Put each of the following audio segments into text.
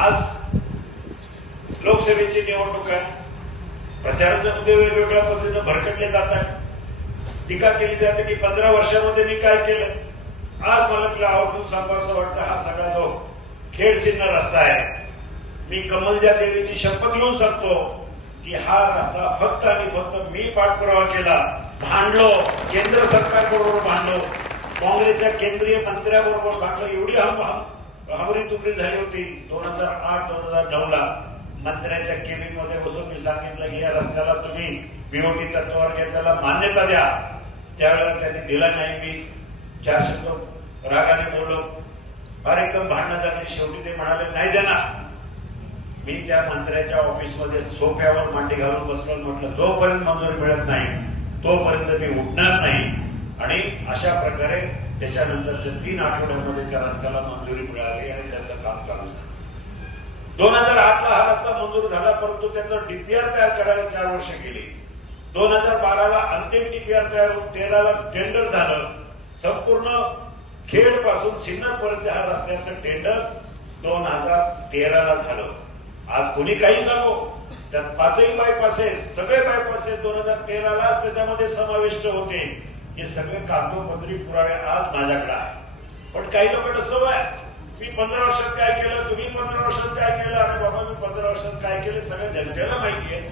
आज लोकसभेची निवडणूक आहे. प्रचाराचे मुद्दे वेगवेगळ्या पद्धतीनं भरकटले जात आहेत. टीका केली जाते की पंधरा वर्षामध्ये मी काय केलं? आज मला तुला आवर्जून सांगावं वाटतं हा सगळा जो खेड चिन्ह रस्ता आहे. मी कमलजा देवीची शपथ घेऊन सांगतो की हा रस्ता फक्त आणि फक्त मी पाठपुरावा केला. भांडलो. केंद्र सरकारबरोबर भांडलो. काँग्रेसच्या केंद्रीय मंत्र्याबरोबर भांडलो. एवढी हम हम- तुकडी झाली होती. दोन हजार आठ दोन हजार नऊ ला मंत्र्याच्या केबिनमध्ये बसून मी सांगितलं की या रस्त्याला तुम्ही बीओटी तत्वावर घेतल्याला मान्यता द्या. त्यावेळेला त्यांनी दिला नाही. मी चार शब्द रागाने बोललो. फार एकदम भांडणं झाली. शेवटी ते म्हणाले नाही देणार. मी त्या मंत्र्याच्या ऑफिसमध्ये सोफ्यावर मांडी घालून बसलो म्हटलं जोपर्यंत मंजुरी मिळत नाही तोपर्यंत मी उठणार नाही. आणि अशा प्रकारे त्याच्यानंतरच्या तीन आठवड्यामध्ये त्या रस्त्याला मंजुरी मिळाली आणि त्याचं काम चालू झालं. दोन हजार आठ ला हा रस्ता मंजूर झाला परंतु त्याचं डीपीआर तयार करायला चार वर्ष गेली. दोन हजार बाराला अंतिम डीपीआर तयार होऊन तेराला टेंडर झालं. संपूर्ण खेडपासून सिन्नर पर्यंत हा रस्त्याचं टेंडर दोन हजार तेराला झालं. आज कोणी काही सांगो त्यात पाचही बायपासेस सगळे बायपासेस दोन हजार तेरालाच त्याच्यामध्ये समाविष्ट होते. हे सगळे कागदोपत्री पुरावे आज माझ्याकडे आहे पण काही लोकांना सवय आहे. मी पंधरा वर्षात काय केलं तुम्ही पंधरा वर्षात काय केलं आणि बाबा मी पंधरा वर्षात काय केलं सगळ्या जनतेला माहिती आहे.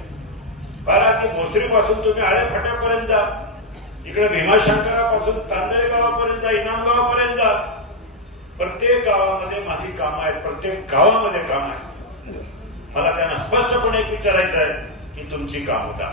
फार ती भोसरीपासून तुम्ही आळे फाट्यापर्यंत जा. इकडे भीमाशंकरापासून तांदळे गावापर्यंत जा इनाम गावापर्यंत जा. प्रत्येक गावामध्ये माझी कामं आहेत प्रत्येक गावामध्ये काम आहे मला त्यांना स्पष्टपणे एक विचारायचं आहे की तुमची कामं का?